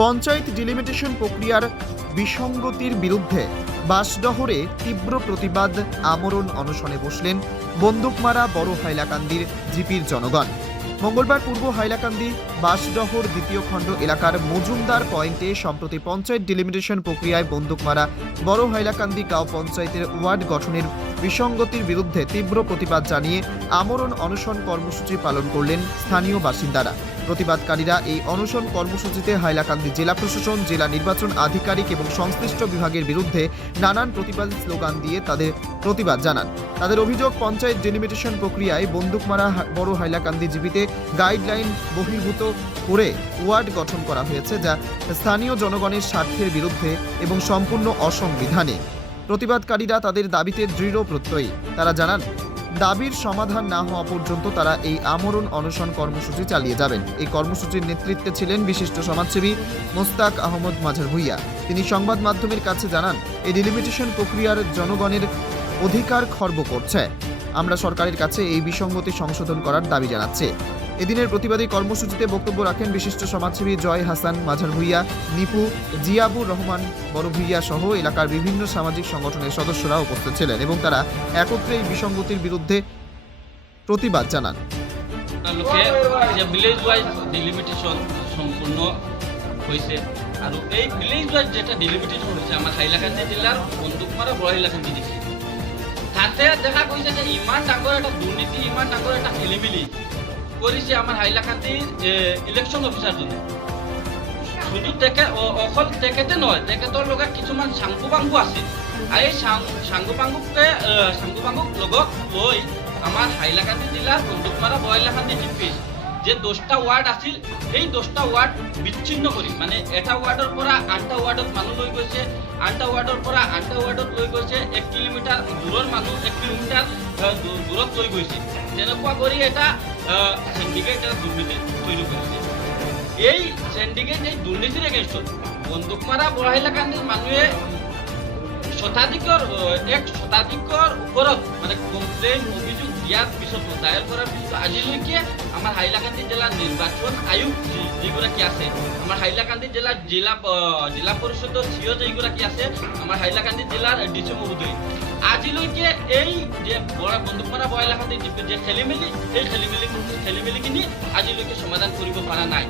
Panchayat delimitation প্রক্রিয়ার বিসঙ্গতির বিরুদ্ধে বাসডহরে তীব্র প্রতিবাদ, আমরণ অনশনে বসলেন বন্দুকমারা বড় হাইলাকান্দির জিপির জনগণ। মঙ্গলবার পূর্ব হাইলাকান্দি বাসডহর দ্বিতীয় খণ্ড এলাকার মজুমদার পয়েন্টে সম্প্রতি পঞ্চায়েত ডিলিমিটেশন প্রক্রিয়ায় বন্দুকমারা বড় হাইলাকান্দি গাঁও পঞ্চায়েতের ওয়ার্ড গঠনের বিসঙ্গতির বিরুদ্ধে তীব্র প্রতিবাদ জানিয়ে আমরণ অনশন কর্মসূচি পালন করলেন স্থানীয় বাসিন্দারা। প্রতিবাদকারীরা এই অনশন কর্মসূচিতে হাইলাকান্দি জেলা প্রশাসন, জেলা নির্বাচন আধিকারিক এবং সংশ্লিষ্ট বিভাগের বিরুদ্ধে নানান প্রতিবাদ স্লোগান দিয়ে তাদের প্রতিবাদ জানান। তাদের অভিযোগ, পঞ্চায়েত ডেলিমিটেশন প্রক্রিয়ায় বন্দুকমারা হা- বড় হাইলাকান্দি জীবিতে গাইডলাইন বহির্ভূত করে ওয়ার্ড গঠন করা হয়েছে, যা স্থানীয় জনগণের স্বার্থের বিরুদ্ধে এবং সম্পূর্ণ অসংবিধানিক প্রতিবাদকারীরা তাদের দাবিতে দৃঢ় প্রত্যয়ী। তারা জানান দাবির সমাধান না হওয়া পর্যন্ত তারা এই আমরণ অনশন কর্মসূচি চালিয়ে যাবেন। এই কর্মসূচির নেতৃত্বে ছিলেন বিশিষ্ট সমাজসেবী মোস্তাক আহমদ মাঝার ভুইয়া তিনি সংবাদ মাধ্যমের কাছে জানান, এই ডিলিমিটেশন প্রক্রিয়ার জনগণের অধিকার খর্ব করছে। আমরা সরকারের কাছে এই বিসঙ্গতি সংশোধন করার দাবি জানাচ্ছি। এদিনের প্রতিবাদী কর্মসূচিতে বক্তব্য রাখেন বিশিষ্ট সমাজসেবী জয় হাসান, মাঝার ভুইয়া, নিপু, জিয়াবুর রহমান, বড় ভুইয়া সহ এলাকার বিভিন্ন সামাজিক সংগঠনের সদস্যরা উপস্থিত ছিলেন এবং তারা একত্রে এই বিসঙ্গতির বিরুদ্ধে প্রতিবাদ জানান। তাতে দেখা গৈছে যে ইমান ডাঙৰ এটা দুৰ্নীতি ইমান ডাঙৰ এটা খেলিমেলি কৰিছে আমাৰ ইলেকশন ইলেকশ্যন জন্য। শুধু তেখেত অকল তেখেতে নহয় তেখেতৰ লগত কিছুমান চাংকু পাংকু আছিল আৰু এই চাংকু পাংকুকে চাংকু পাংকুক লগত লৈ আমাৰ হাইলাকান্দি জিলাৰ বন্দুকমাৰা বয়লাকান্দি জিপি যে দহটা ৱাৰ্ড আছিল, সেই দহটা ৱাৰ্ড বিচ্ছিন্ন কৰি মানে এটা ৱাৰ্ডৰ পৰা আনটা ৱাৰ্ডত মানুহ লৈ গৈছে, আনটা ৱাৰ্ডৰ পৰা আনটা ৱাৰ্ডত লৈ গৈছে, এক কিলোমিটাৰ দূৰৰ মানুহ, এক কিলোমিটাৰ দূৰত লৈ গৈছে। তেনেকুৱা কৰি এটা চিণ্ডিকেট এটা দুৰ্নীতি তৈরি কৰিছে। এই চেণ্ডিকেট এই দুৰ্নীতিৰ এগেইনষ্টত বন্দুক মাৰা বঢ়া মানুহে শতাধিকৰ এক শতাধিকৰ ওপৰত মানে কমপ্লেইন অভিযোগ দিয়াৰ পিছতো দায়েৰ কৰাৰ পিছতো আজিলৈকে আমাৰ হাইলাকান্দি জিলাৰ নিৰ্বাচন আয়োগ যি- যিগৰাকী আছে? আমাৰ হাইলাকান্দি জিলাৰ জিলা জিলা পৰিষদৰ চিঅ যিগৰাকী আছে? আমাৰ হাইলাকান্দি জিলাৰ ডি চি মহোদয়। আজিলৈকে এই যে বৰা এলেকান্দি যে খেলি মেলি সেই খেলি মেলি খেলি আজিলৈকে সমাধান কৰিব পৰা নাই।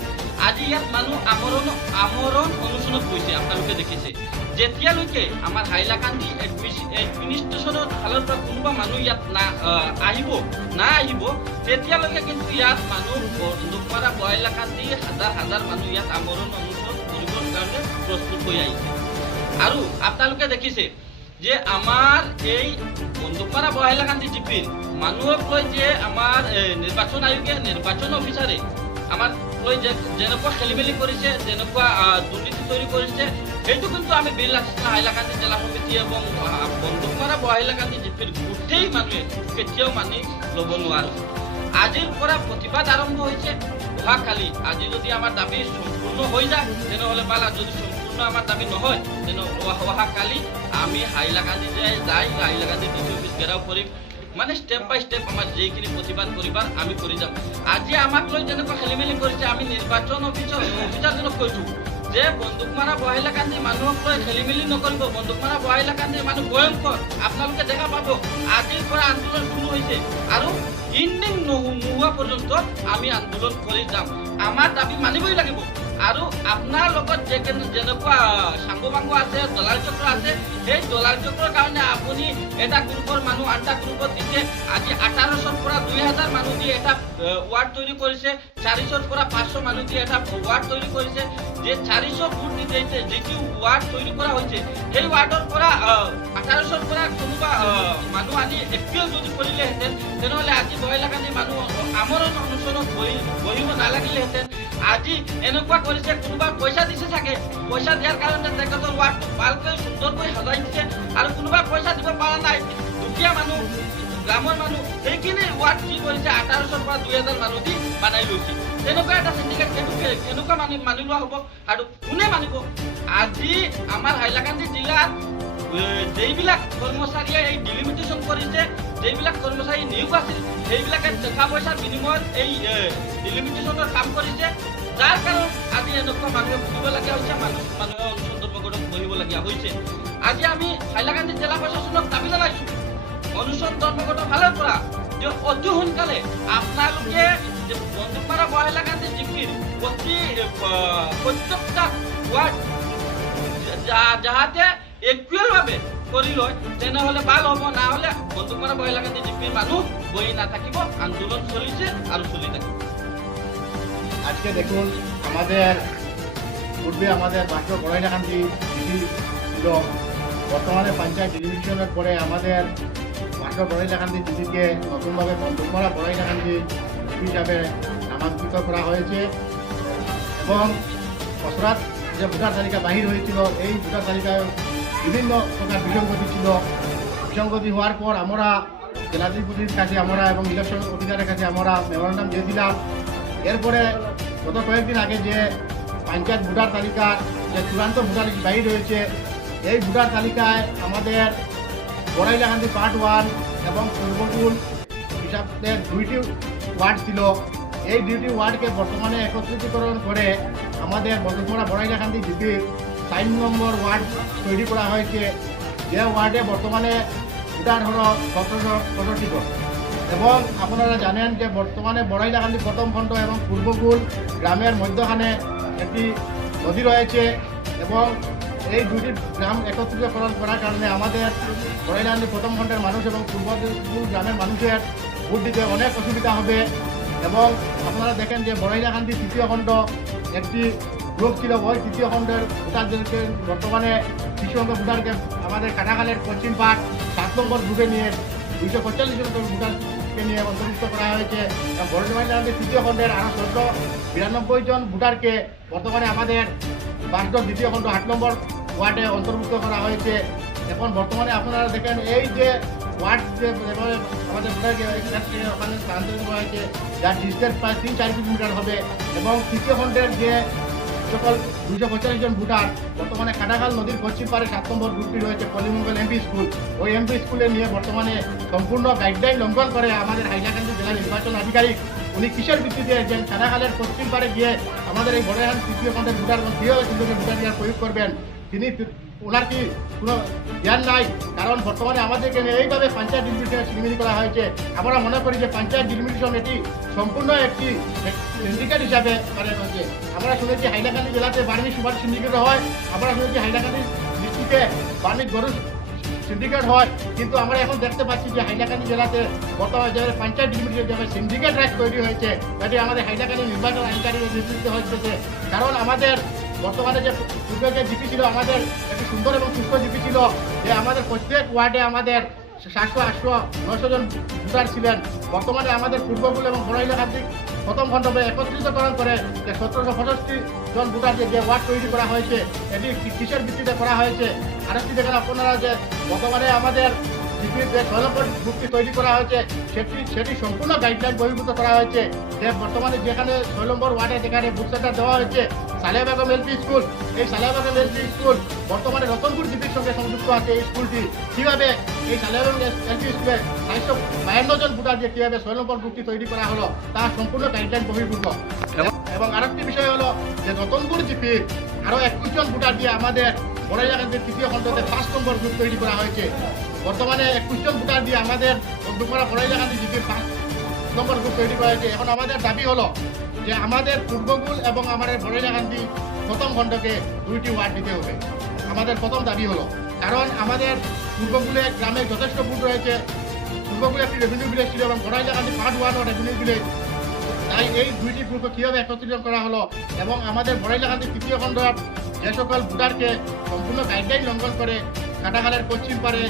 আজি ইয়াত মানুহ আমৰণ আমৰণ অনুষ্ঠানত গৈছে আপোনালোকে দেখিছে। যেতিয়ালৈকে আমাৰ হাইলাকান্দি এডমিনিষ্ট্ৰেশ্যনৰ ফালৰ পৰা কোনোবা মানুহ ইয়াত না আহিব না আহিব, তেতিয়ালৈকে কিন্তু ইয়াত মানুহ বন্দুকমাৰা বৰা এলেকান্দি হাজাৰ হাজাৰ মানুহ ইয়াত আমৰণ অনুষ্ঠান কৰিবৰ কাৰণে প্ৰস্তুত হৈ আহিছে। আৰু আপোনালোকে দেখিছে যে আমাৰ এই বন্দুকপাৰা বহাইলাকান্দি জিপিৰ মানুহক লৈ যে আমাৰ নিৰ্বাচন আয়োগে নিৰ্বাচন অফিচাৰে আমাৰ লৈ যেনেকুৱা খেলি মেলি কৰিছে যেনেকুৱা দুৰ্নীতি তৈরি কৰিছে সেইটো কিন্তু আমি বিল হাইলাকান্দি জিলা সমিতি এবং আহ, বন্দুকমাৰা বহাইলাকান্দি জিপিৰ গোটেই মানুহে কেতিয়াও মানি ল'ব নোৱাৰো। আজিৰ পৰা প্ৰতিবাদ আৰম্ভ হৈছে অহাকালি আজি যদি আমাৰ দাবি সম্পূৰ্ণ হৈ যায়, তেনেহ'লে ভালো যদি সম্পূৰ্ণ আমাৰ দাবি নহয়, তেনে অহা- অহাকালি আমি হাইলাকান্দি যাই যাই হাইলাকান্দি ডি চি অফিচ ঘেৰাও কৰিম। মানে ষ্টেপ বাই ষ্টেপ আমাৰ যিখিনি প্ৰতিবাদ কৰিবাৰ আমি কৰি যাম। আজি আমাক লৈ যেনেকুৱা খেলি মেলি কৰিছে, আমি নিৰ্বাচন অফিচৰ অফিচাৰজনক কৈছোঁ যে বন্দুকমাৰা বহাইলাকান্দি মানুহক লৈ খেলি মেলি নকৰিব বন্দুকমাৰা বহাইলাকান্দিৰ মানুহ ভয়ংকৰ, আপোনালোকে দেখা পাব, আজিৰ পৰা আন্দোলন শুরু হৈছে। আৰু ইণ্ডিং নোহোৱা পৰ্যন্ত আমি আন্দোলন কৰি যাম। আমাৰ দাবি মানিবই লাগিব। আৰু আপোনাৰ লগত যে যেনেকুৱা চাংগু বাংগু আছে দলাল চক্ৰ আছে, সেই দলাল চক্ৰৰ কাৰণে আপুনি এটা গ্ৰুপৰ মানুহ আনটা গ্ৰুপত দিছে। আজি আঠাৰশৰ পৰা দুই হাজাৰ মানুহ দি এটা ৱাৰ্ড তৈরি কৰিছে। চাৰিশৰ পৰা পাঁচশো মানুহ দি এটা ৱাৰ্ড তৈরি কৰিছে। যে চাৰিশ ফুট দি যে যিটো ৱাৰ্ড তৈরি কৰা হৈছে, সেই ৱাৰ্ডৰ পৰা আঠাৰশৰ পৰা কোনোবা মানুহ আনি এপিঅ যদি কৰিলেহেঁতেন, তেনেহ'লে আজি বয়লাকান্দি মানুহ আমৰণ অনুষ্ঠানত বহি বহিব নালাগিলেহেঁতেন। আজি এনেকুৱা কৰিছে, কোনোবা পইচা দিছে চাগে। পইচা দিয়াৰ কাৰণে তেখেতৰ ৱাৰ্ডটো ভালকৈ সুন্দৰকৈ সজাই দিছে আৰু কোনোবা পইচা দিব পৰা নাই। দুখীয়া মানুহ, গ্ৰামৰ মানুহ, সেইখিনি ৱাৰ্ড কি কৰিছে, আঠাৰশৰ পৰা দুই হাজাৰ মানুহ দি বনাই লৈছে। তেনেকুৱা এটা চিণ্ডিকেট কেনেকুৱা কেনেকুৱা মানি মানি লোৱা হ'ব আৰু কোনে মানিব? আজি আমাৰ হাইলাকান্দি জিলাত যেইবিলাক কৰ্মচাৰীয়ে এই ডিলিমিটেশ্যন কৰিছে, যেইবিলাক কৰ্মচাৰী নিয়োগ আছিল, সেইবিলাকে টকা পইচাৰ বিনিময়ত এই ডিলিমিটেশ্যনৰ কাম কৰিছে। যাৰ কাৰণ আজি এনেকুৱা মানুহে ভুগিবলগীয়া হৈছে মানুহ ধৰ্মঘটত বহিবলগীয়া হৈছে। আজি আমি হাইলাকান্দি জিলা প্ৰশাসনক দাবি জনাইছোঁ অনুষ্ঠান ধৰ্মঘটৰ ফালৰ পৰা যে অতি সোনকালে আপোনালোকে বন্দুকমাৰা বহাইলাকান্দি জিপিৰ প্ৰতি প্ৰত্যেকটা ৱাৰ্ড যাহাতে একুৱেলভাৱে কৰি লয়, তেনেহ'লে ভালো হ'ব, নহ'লে বন্দুকমাৰা বহাইলাকান্দি জিপিৰ মানুহ বহি নাথাকিব, আন্দোলন চলিছে আৰু চলি থাকিব। আজকে দেখুন, আমাদের পূর্বে আমাদের মাত্র বড়াইলাকান্দি ডিসি ছিল। বর্তমানে পঞ্চায়েত ডিভিশনের পরে আমাদের মাত্র বড়াইলাকান্দি ডিসিকে নতুনভাবে বন্ধুকমরা বড়াইলাকান্দি ডিসি হিসাবে নামাঙ্কিত করা হয়েছে। এবং খসড়াত যে ভোটার তালিকা বাহির হয়েছিল, এই ভোটার তালিকায় বিভিন্ন প্রকার বিসঙ্গতি ছিল। বিসঙ্গতি হওয়ার পর আমরা জেলাধিপতির কাছে আমরা এবং ইলেকশন অফিসারের কাছে আমরা মেমোরান্ডাম দিয়েছিলাম এরপরে গত কয়েকদিন আগে যে পঞ্চায়েত ভোটার তালিকার যে চূড়ান্ত ভোটার বাহির হয়েছে এই ভোটার তালিকায় আমাদের বড়াইলাকান্দি পার্ট ওয়ান এবং পূর্বকুল হিসাবে দুইটি ওয়ার্ড ছিল। এই দুইটি ওয়ার্ডকে বর্তমানে একত্রিতকরণ করে আমাদের বর্তমানে বড়াইলাকান্দি জিপির সাইন নম্বর ওয়ার্ড তৈরি করা হয়েছে। যে ওয়ার্ডে বর্তমানে ভোটার হল সতেরোশো পঁয়ষট্টি এবং আপনারা জানেন যে বর্তমানে বড়াইলাকান্দি প্রথম খণ্ড এবং পূর্বকুল গ্রামের মধ্যখানে একটি নদী রয়েছে এবং এই দুটি গ্রাম একত্রিতকরণ করার কারণে আমাদের বড়াইলাকান্দি প্রথম খণ্ডের মানুষ এবং পূর্বকুল গ্রামের মানুষের ভোট দিতে অনেক অসুবিধা হবে এবং আপনারা দেখেন যে বড়াইলাকান্দি তৃতীয় খণ্ড একটি গ্রুপ ছিল, ওই তৃতীয় খণ্ডের ভোটারদেরকে বর্তমানে অঙ্ক ভোটারকে আমাদের কাটাখালের পশ্চিম পাট সাত নম্বর গ্রুপে নিয়ে দুইশো পঁয়তাল্লিশ জন ভোটারকে নিয়ে অন্তর্ভুক্ত করা হয়েছে। এবং বড়াইলাকান্দি তৃতীয় খণ্ডের আরও চোদ্দ বিরানব্বই জন ভোটারকে বর্তমানে আমাদের বাসডোর দ্বিতীয় খণ্ড আট নম্বর ওয়ার্ডে অন্তর্ভুক্ত করা হয়েছে। এখন বর্তমানে আপনারা দেখেন, এই যে ওয়ার্ড আমাদের ওখানে স্থানান্তরিত করা হয়েছে, যার ডিস্টেন্স প্রায় তিন চার কিলোমিটার হবে এবং তৃতীয় খণ্ডের যে সকল দুশো পঁচাশ জন ভোটার। বর্তমানে কাটাগাল নদীর পশ্চিম পারে সাত নম্বর গ্রুপটি রয়েছে কলিমঙ্গল এমপি স্কুল ওই এমপি স্কুলে নিয়ে বর্তমানে সম্পূর্ণ গাইডলাইন লঙ্ঘন করে আমাদের হাইলাকান্দি জেলা নির্বাচন আধিকারিক। উনি কিসের ভিত্তিতে যে কাটাগালের পশ্চিম পারে গিয়ে আমাদের এই বড়হান তৃতীয় খণ্ডের ভোটার কীভাবে কিন্তু ভোটাধিকার প্রয়োগ করবেন। তিনি ওনার কি কোনো জ্ঞান নাই? কারণ বর্তমানে আমাদেরকে এইভাবে পঞ্চায়েত ডিলিমিটেশন সিমিলি করা হয়েছে। আমরা মনে করি যে পঞ্চায়েত ডিলিমিটেশন এটি সম্পূর্ণ একটি সিন্ডিকেট হিসাবে করা হয়েছে আমরা শুনেছি হাইলাকান্দি জেলাতে বার্মি সুপার সিন্ডিকেট হয়। আমরা শুনেছি হাইলাকান্দি ডিস্ট্রিক্টে বার্মি গরু সিন্ডিকেট হয়। কিন্তু আমরা এখন দেখতে পাচ্ছি যে হাইলাকান্দি জেলাতে বর্তমানে যে পঞ্চায়েত ডিলিমিটেশন যে সিন্ডিকেট রাইট তৈরি হয়েছে এটি আমাদের হাইলাকান্দি নির্বাচন আধিকারিকের নেতৃত্বে হচ্ছে কারণ আমাদের বর্তমানে যে পূর্বে যে জিপি ছিল আমাদের, একটি সুন্দর এবং সুস্থ জিপি ছিল, যে আমাদের প্রত্যেক ওয়ার্ডে আমাদের সাতশো, আটশো, নয়শো জন ভোটার ছিলেন। বর্তমানে আমাদের পূর্বকুল এবং বড় এলাকার প্রথম খণ্ডকে একত্রিতকরণ করে যে সতেরোশো পঁয়ষট্টি জন ভোটার যে ওয়ার্ড তৈরি করা হয়েছে, এটি কিসের ভিত্তিতে করা হয়েছে? আরেকটি দেখেন আপনারা যে বর্তমানে আমাদের জিপির যে সৈলকট গ্রুপটি তৈরি করা হয়েছে, সেটি সেটি সম্পূর্ণ গাইডলাইন বহির্ভূত করা হয়েছে। যে বর্তমানে যেখানে ছয় নম্বর ওয়ার্ডে যেখানে বুথ সেন্টার দেওয়া হয়েছে সালেহ বেগম এলপি স্কুল। এই সালেহ বেগম এলপি স্কুল বর্তমানে রতনপুর জিপির সঙ্গে সংযুক্ত আছে এই স্কুলটি। কীভাবে এই সালেহ বেগম এলপি স্কুলে চারশো বায়ান্ন জন ভোটার যে কীভাবে ছয় নম্বর গ্রুপটি তৈরি করা হলো, তা সম্পূর্ণ গাইডলাইন বহির্ভূত। এবং আরেকটি বিষয় হলো যে রতনপুর জিপির আরও একুশ জন ভোটার দিয়ে আমাদের বড় এলাকাতে তৃতীয় খণ্ডতে পাঁচ নম্বর গ্রুপ তৈরি করা হয়েছে। বর্তমানে একুশ জন ভোটার দিয়ে আমাদের বন্ধুমারা বড় এলাকাতে জিপির পাঁচ নম্বর গ্রুপ তৈরি করা হয়েছে এখন আমাদের দাবি হলো যে আমাদের পূর্বগুল এবং আমাদের বড় এলাকান্দি প্রথম খণ্ডকে দুইটি ওয়ার্ড দিতে হবে। আমাদের প্রথম দাবি হলো, কারণ আমাদের পূর্বগুলে গ্রামে যথেষ্ট ভোট রয়েছে। পূর্বগুলে একটি রেভিনিউ ভিলেজ ছিল এবং বড় এলাকান্দি পার্ট ওয়ানও রেভিনিউ ভিলেজ তাই এই দুইটি গ্রুপে কীভাবে একত্রিত করা হলো এবং আমাদের বড়াইলাকান্দি তৃতীয় খণ্ড যে সকল ভোটারকে সম্পূর্ণ গাইডলাইন লঙ্ঘন করে কাটাখালের পশ্চিম পারে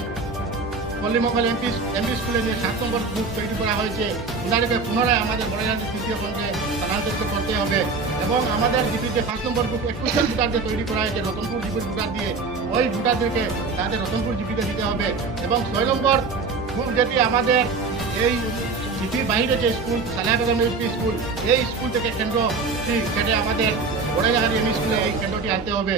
পল্লীমঙ্গল এমপি এমপি স্কুলে যে সাত নম্বর গ্রুপ তৈরি করা হয়েছে ওনাদেরকে পুনরায় আমাদের বড়জাতি তৃতীয় খণ্ডে স্থানান্তরিত করতে হবে। এবং আমাদের জিপিতে পাঁচ নম্বর গ্রুপ একুশ জন ভোটারদের তৈরি করা হয়েছে, রতনপুর জিপির ভোটার দিয়ে। ওই ভোটারদেরকে তাদের রতনপুর জিপিতে দিতে হবে। এবং ছয় নম্বর গ্রুপ যেটি আমাদের এই সিটির বাইরে যে স্কুল সালাহ বেগম স্কুল, এই স্কুল থেকে কেন্দ্রটি কেটে আমাদের বড়াইলাহারি এম স্কুলে এই কেন্দ্রটি আনতে হবে।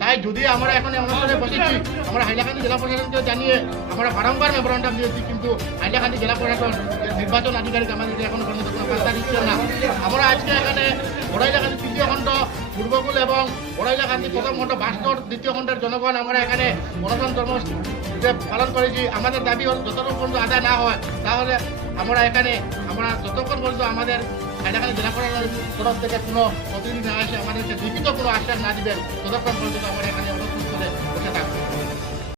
তাই যদি আমরা এখন অনুষ্ঠানে বসেছি, আমরা হাইলাকান্দি জেলা প্রশাসনকে জানিয়ে আমরা বারংবার মেমোরান্ডাম দিয়েছি, কিন্তু হাইলাকান্দি জেলা প্রশাসন নির্বাচন আধিকারিক আমাদেরকে এখনও পর্যন্ত কোনো পাত্তা দিচ্ছে না। আমরা আজকে এখানে বড়াইলাকান্দি তৃতীয় খণ্ড, পূর্বকুল এবং বড়াইলাকান্দি প্রথম খণ্ড বাস্তর দ্বিতীয় খণ্ডের জনগণ আমরা এখানে কর্ম পালন করেছি। আমাদের দাবি যতক্ষণ পর্যন্ত আদায় না হয়, তাহলে আমরা এখানে, আমরা যতক্ষণ পর্যন্ত আমাদের হাইলাকান্দি জেলা প্রশাসনের তরফ থেকে কোনো প্রতিনিধি না আসে, আমাদেরকে লিখিত কোনো আশ্বাস না দিবেন, ততক্ষণ পর্যন্ত আমরা এখানে